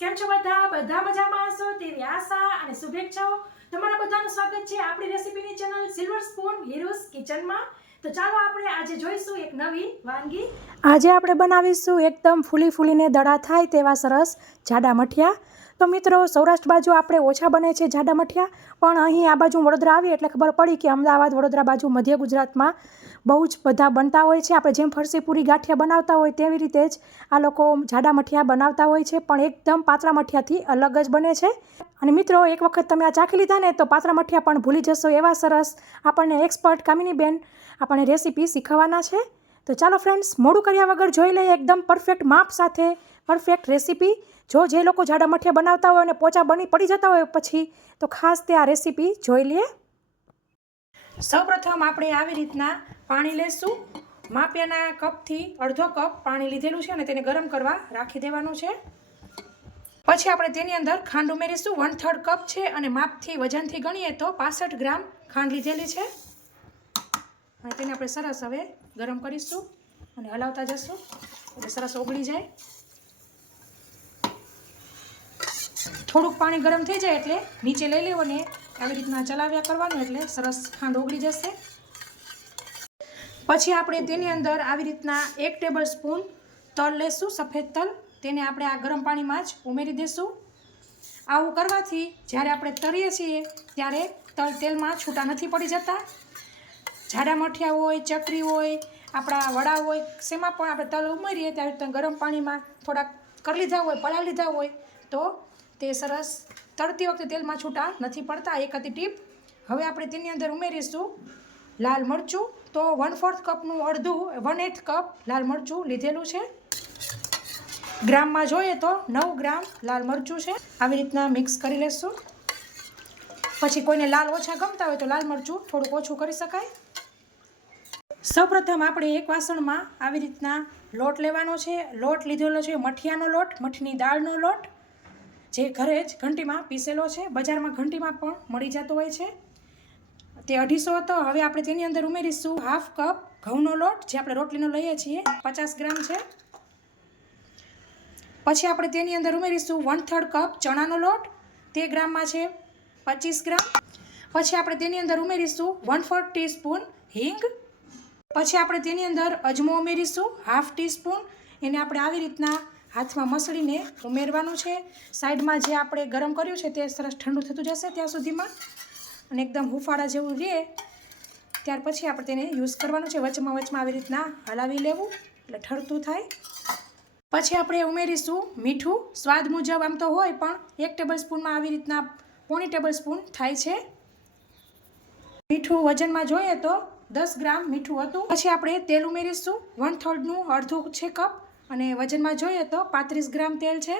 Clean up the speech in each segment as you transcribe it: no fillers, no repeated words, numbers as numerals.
કેમ છો બધા મજામાં હશો તેવી આશા અને શુભેચ્છાઓ તમારા બધાનું સ્વાગત છે આપણી રેસીપીની ચેનલ સિલ્વર સ્પૂન હીરોઝ કિચનમાં। તો ચાલો આપણે આજે જોઈશું એક નવી વાનગી। આજે આપણે બનાવીશું એકદમ ફૂલીને દડા થાય તેવા સરસ જાડા મઠિયા। તો મિત્રો સૌરાષ્ટ્ર બાજુ આપણે ઓછા બને છે જાડા મઠિયા, પણ અહીં આ બાજુ વડોદરા આવી એટલે ખબર પડી કે અમદાવાદ વડોદરા બાજુ મધ્ય ગુજરાતમાં બહુ જ બધા બનતા હોય છે। આપણે જેમ ફરસી પૂરી ગાંઠિયા બનાવતા હોય તેવી રીતે જ આ લોકો જાડા મઠિયા બનાવતા હોય છે, પણ એકદમ પાતળા મઠિયાથી અલગ જ બને છે। અને મિત્રો એક વખત તમે આ ચાખી લીધા ને તો પાતળા મઠિયા પણ ભૂલી જશો એવા સરસ આપણને એક્સપર્ટ કામિની બેન આપણને રેસીપી શીખવવાના છે। તો ચાલો ફ્રેન્ડ્સ, મોડું કર્યા વગર જોઈ લઈએ એકદમ પરફેક્ટ માપ સાથે પરફેક્ટ રેસીપી। જે લોકો જાડા મઠિયા બનાવતા હોય અને પોચા પડી જતા હોય પછી તો ખાસ તે આ રેસીપી જોઈ લઈએ। સૌપ્રથમ આપણે આવી રીતના પાણી લેશું। માપિયાના કપથી અડધો કપ પાણી લીધેલું છે અને તેને ગરમ કરવા રાખી દેવાનું છે। પછી આપણે તેની અંદર ખાંડ ઉમેરીશું। 1/3 કપ છે અને માપથી વજનથી ગણીએ તો 65 ગ્રામ ખાંડ લીધેલી છે અને તેને આપણે સરસ હવે ગરમ કરીશું અને હલાવતા જશું એટલે સરસ ઓગળી જાય। થોડુંક પાણી ગરમ થઈ જાય એટલે નીચે લઈ લેવું અને આવી રીતના ચલાવ્યા કરવાનું એટલે સરસ ખાંડ ઓગળી જશે। પછી આપણે તેની અંદર આવી રીતના 1 ટેબલ સ્પૂન તલ લેશું, સફેદ તલ, તેને આપણે આ ગરમ પાણીમાં જ ઉમેરી દઈશું। આવું કરવાથી જ્યારે આપણે તળીએ છીએ ત્યારે તલ તેલમાં છૂટા નથી પડી જતા। જાડા મઠિયા હોય, ચકરી હોય, આપણા વડા હોય, શેમાં પણ આપણે તલ ઉમેરીએ ત્યારે ગરમ પાણીમાં થોડાક કરી લીધા હોય, પલાળી લીધા હોય તો તે સરસ તળતી વખતે તેલમાં છૂટા નથી પડતા। એક હતી ટીપ। હવે આપણે તેની અંદર ઉમેરીશું લાલ મરચું। તો 1/4 કપનું અડધું 1/8 કપ લાલ મરચું લીધેલું છે। ગ્રામમાં જોઈએ તો 9 ગ્રામ લાલ મરચું છે। આવી રીતના મિક્સ કરી લેશું। પછી કોઈને લાલ ઓછા ગમતા હોય તો લાલ મરચું થોડુંક ઓછું કરી શકાય। સૌપ્રથમ આપણે એક વાસણમાં આવી રીતના લોટ લેવાનો છે। લોટ લીધેલો છે મઠિયાનો લોટ, મઠની દાળનો લોટ, જે ઘરે જ ઘંટીમાં પીસેલો છે। બજારમાં ઘંટીમાં પણ મળી જતો હોય છે, તે 250 હતો। હવે આપણે તેની અંદર ઉમેરીશું 1/2 કપ ઘઉંનો લોટ, જે આપણે રોટલીનો લઈએ છીએ, 50 ગ્રામ છે। પછી આપણે તેની અંદર ઉમેરીશું 1/3 કપ ચણાનો લોટ, તે ગ્રામમાં છે 25 ગ્રામ। પછી આપણે તેની અંદર ઉમેરીશું 1/4 ટીસ્પૂન હિંગ। પછી આપણે તેની અંદર અજમો ઉમેરીશું 1/2 ટીસ્પૂન। એને આપણે આવી રીતના હાથમાં મસળીને ઉમેરવાનું છે। સાઈડમાં જે આપણે ગરમ કર્યું છે તે સરસ ઠંડુ થતું જશે ત્યાં સુધીમાં અને એકદમ હુંફાળા જેવું રહે ત્યાર પછી આપણે તેને યુઝ કરવાનું છે। વચમાં આવી રીતના હલાવી લેવું એટલે ઠરતું થાય। પછી આપણે ઉમેરીશું મીઠું સ્વાદ મુજબ, આમ તો હોય પણ 1 ટેબલ સ્પૂનમાં આવી રીતના 1/4 ટેબલ સ્પૂન થાય છે। મીઠું વજનમાં જોઈએ તો 10 ગ્રામ મીઠું હતું। પછી આપણે તેલ ઉમેરીશું 1/3નું અડધું છે કપ અને વજનમાં જોઈએ તો 35 ગ્રામ તેલ છે।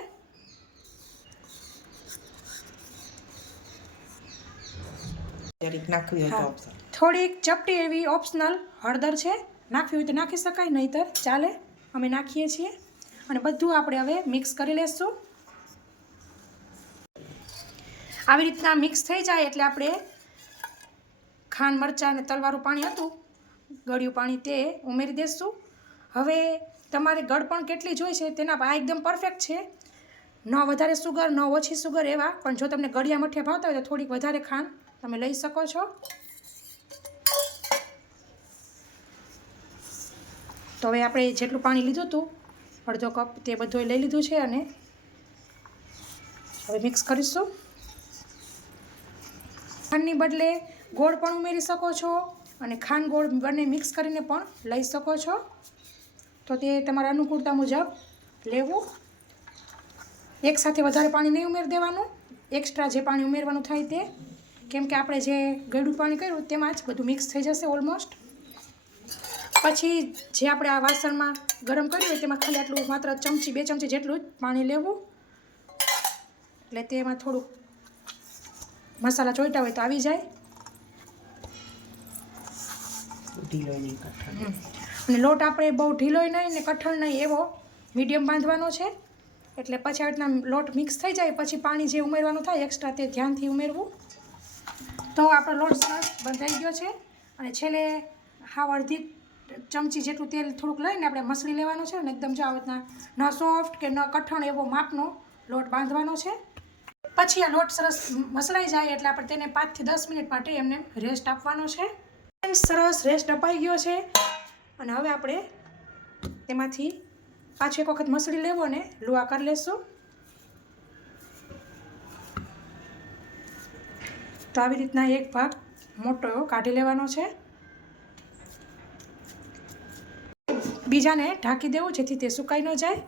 થોડીક ચપટી એવી ઓપ્શનલ હળદર છે, નાખવી હોય તો નાખી શકાય, નહીંતર ચાલે, અમે નાખીએ છીએ। અને બધું આપણે હવે મિક્સ કરી લેશું। આવી રીતના મિક્સ થઈ જાય એટલે આપણે ખાંડ મરચાં અને તલવાળું પાણી હતું, ગળ્યું પાણી, તે ઉમેરી દઈશું। હવે તમારે ગળપણ કેટલી જોઈ છે તેના આ એકદમ પરફેક્ટ છે, ન વધારે સુગર ન ઓછી સુગર એવા, પણ જો તમને ગળિયા મઠિયા ભાવતા હોય તો થોડીક વધારે ખાંડ તમે લઈ શકો છો। તો હવે આપણે જેટલું પાણી લીધું હતું 1/2 કપ તે બધું લઈ લીધું છે અને હવે મિક્સ કરીશું। ખાંડની બદલે ગોળ પણ ઉમેરી શકો છો અને ખાંડ ગોળ બંને મિક્સ કરીને પણ લઈ શકો છો, તો તે તમારા અનુકૂળતા મુજબ લેવું। એકસાથે વધારે પાણી નહીં ઉમેરી દેવાનું, એક્સ્ટ્રા જે પાણી ઉમેરવાનું થાય તે, કેમ કે આપણે જે ગળ્યું પાણી કર્યું તેમાં જ બધું મિક્સ થઈ જશે ઓલમોસ્ટ। પછી જે આપણે આ વાસણમાં ગરમ કર્યું હોય તેમાં ખાલી આટલું માત્ર 1 ચમચી 2 ચમચી જેટલું જ પાણી લેવું એટલે તેમાં થોડુંક મસાલા ચોઈટા હોય તો આવી જાય અને લોટ આપણે બહુ ઢીલોય નહીં ને કઠણ નહીં, એવો મીડિયમ બાંધવાનો છે। એટલે પછી આ રીતના લોટ મિક્સ થઈ જાય પછી પાણી જે ઉમેરવાનું થાય એક્સ્ટ્રા તે ધ્યાનથી ઉમેરવું। તો આપણો લોટ સરસ બંધાઈ ગયો છે અને છેલ્લે હાવ અડધી ચમચી જેટલું તેલ થોડુંક લઈને આપણે મસળી લેવાનું છે અને એકદમ જો આ રીતના ન સોફ્ટ કે ન કઠણ એવો માપનો લોટ બાંધવાનો છે. પછી આ લોટ સરસ મસળાઈ જાય એટલે આપણે તેને 5 થી 10 મિનિટ માટે એમને રેસ્ટ આપવાનો છે. સરસ રેસ્ટ અપાઈ ગયો છે અને હવે આપણે તેમાંથી પાછું એક વખત મસળી લેવો અને લુઆ કરી લેશું. તો આવી રીતના એક ભાગ મોટો એવો કાઢી લેવાનો છે. બીજાને ઢાંકી દેવું જેથી તે સુકાઈ ન જાય.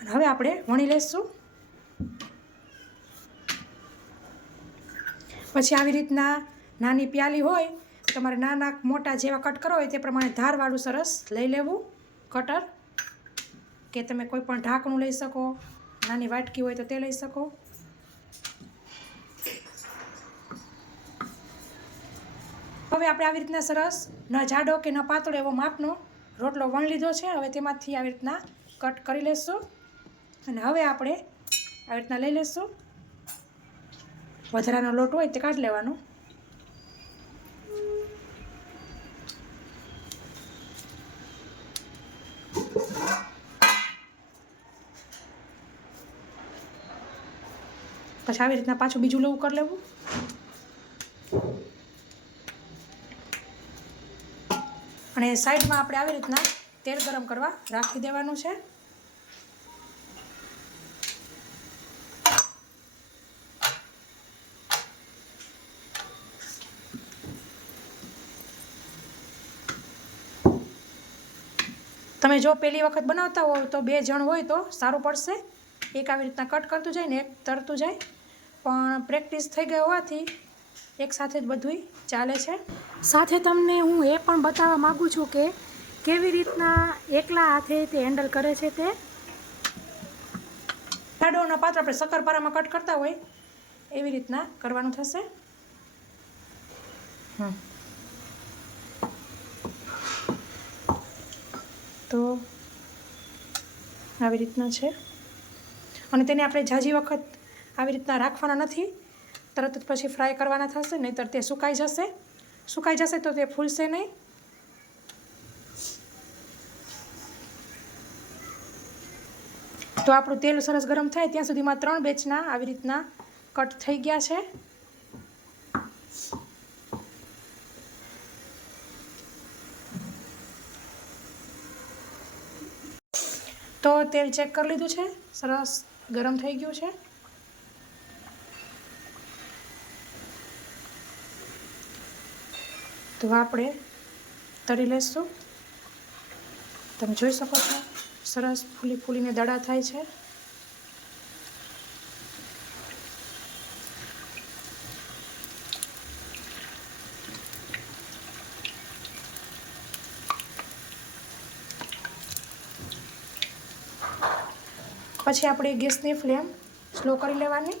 અને હવે આપણે વણી લેશું. પછી આવી રીતના નાની પ્યાલી હોય તમારે નાના મોટા જેવા કટ કરો હોય તે પ્રમાણે ધારવાળું સરસ લઈ લેવું કટર, કે તમે કોઈ પણ ઢાંકણું લઈ શકો, નાની વાટકી હોય તો તે લઈ શકો. હવે આપણે આવી રીતના સરસ ન જાડો કે ન પાતળો એવો માપનો રોટલો વણ લીધો છે. હવે તેમાંથી આવી રીતના કટ કરી લેશું અને હવે આપણે આવી રીતના લઈ લેશું. વધારાનો લોટ હોય તે કાઢી લેવાનો. પછી આવી રીતના પાછું બીજું લવું કરી લેવું. અને સાઈડમાં આપણે આવી રીતના તેલ ગરમ કરવા રાખી દેવાનું છે. તમે જો પહેલી વખત બનાવતા હો તો 2 જણ હોય તો સારું પડશે. એક આવી રીતના કટ કરતું જાય ને એક તરતું જાય, પણ પ્રેક્ટિસ થઈ ગઈ હોવાથી એકસાથે જ બધુંય ચાલે છે. સાથે તમને હું એ પણ બતાવવા માગું છું કે કેવી રીતના એકલા હાથે તે હેન્ડલ કરે છે. તે જાડોના પાત્ર આપણે શક્કરપારામાં કટ કરતા હોય એવી રીતના કરવાનું થશે. તો આવી રીતના છે અને તેને આપણે ઝાઝી વખત આવી રીતના રાખવાના નથી, તરત જ પછી ફ્રાય કરવાના થશે, નહીંતર તે સુકાઈ જશે. સુકાઈ જશે તો તે ફૂલશે નહીં. તો આપણું તેલ સરસ ગરમ થાય ત્યાં સુધીમાં 3 બેચના આવી રીતના કટ થઈ ગયા છે. તો તેલ ચેક કરી લીધું છે, સરસ ગરમ થઈ ગયું છે. તો આપણે તળી લેશું. તમે જોઈ શકો છો સરસ ફૂલીને દડા થાય છે. પછી આપણે ગેસની ફ્લેમ સ્લો કરી લેવાની.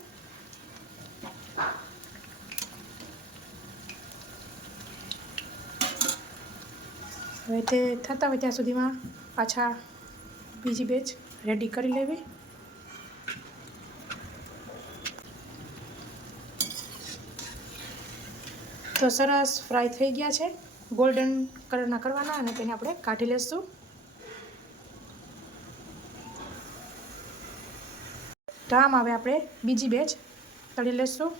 હવે તે થતા હોય ત્યાં સુધીમાં પાછા બીજી બેચ રેડી કરી લેવી. તો સરસ ફ્રાય થઈ ગયા છે, ગોલ્ડન કલરના કરવાના અને તેને આપણે કાઢી લેશું. તો આમ હવે આપણે બીજી બેચ તળી લેશું.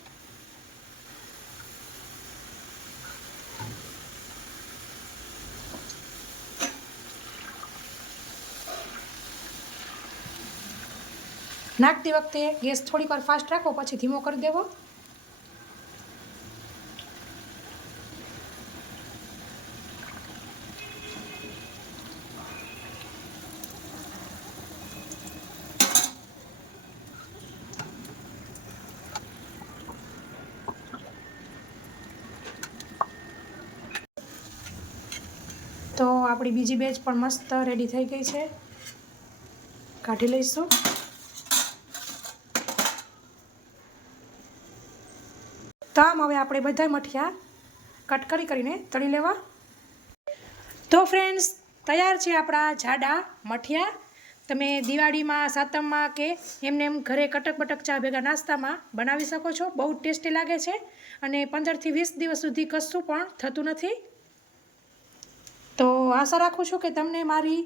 નાખતી વખતે ગેસ થોડીક વાર ફાસ્ટ રાખો, પછી ધીમો કરી દેવો. તો આપણી બીજી બેચ પણ મસ્ત રેડી થઈ ગઈ છે, કાઢી લઈશું. તો આમ હવે આપણે બધા મઠિયા કટ કરીને તળી લેવા. તો ફ્રેન્ડ્સ, તૈયાર છે આપણા જાડા મઠિયા. તમે દિવાળીમાં, સાતમમાં કે એમને એમ ઘરે કટક બટક ચા ભેગા નાસ્તામાં બનાવી શકો છો. બહુ ટેસ્ટી લાગે છે અને 15 થી 20 દિવસ સુધી કશું પણ થતું નથી. તો આશા રાખું છું કે તમને મારી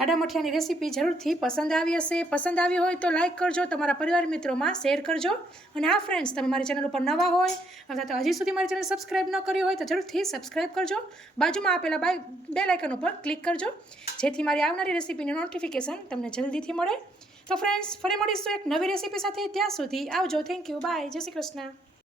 જાડા મઠિયાની રેસીપી જરૂરથી પસંદ આવી હશે. પસંદ આવી હોય તો લાઇક કરજો, તમારા પરિવાર મિત્રોમાં શેર કરજો. અને આ ફ્રેન્ડ્સ, તમે મારી ચેનલ ઉપર નવા હોય અથવા તો હજી સુધી મારી ચેનલ સબસ્ક્રાઈબ ન કરી હોય તો જરૂરથી સબસ્ક્રાઈબ કરજો. બાજુમાં આપેલા બેલ આઇકન ઉપર ક્લિક કરજો, જેથી મારી આવનારી રેસીપીની નોટિફિકેશન તમને જલ્દીથી મળે. તો ફ્રેન્ડ્સ, ફરી મળીશું એક નવી રેસીપી સાથે. ત્યાં સુધી આવજો. Thank you. બાય. જય શ્રી કૃષ્ણ.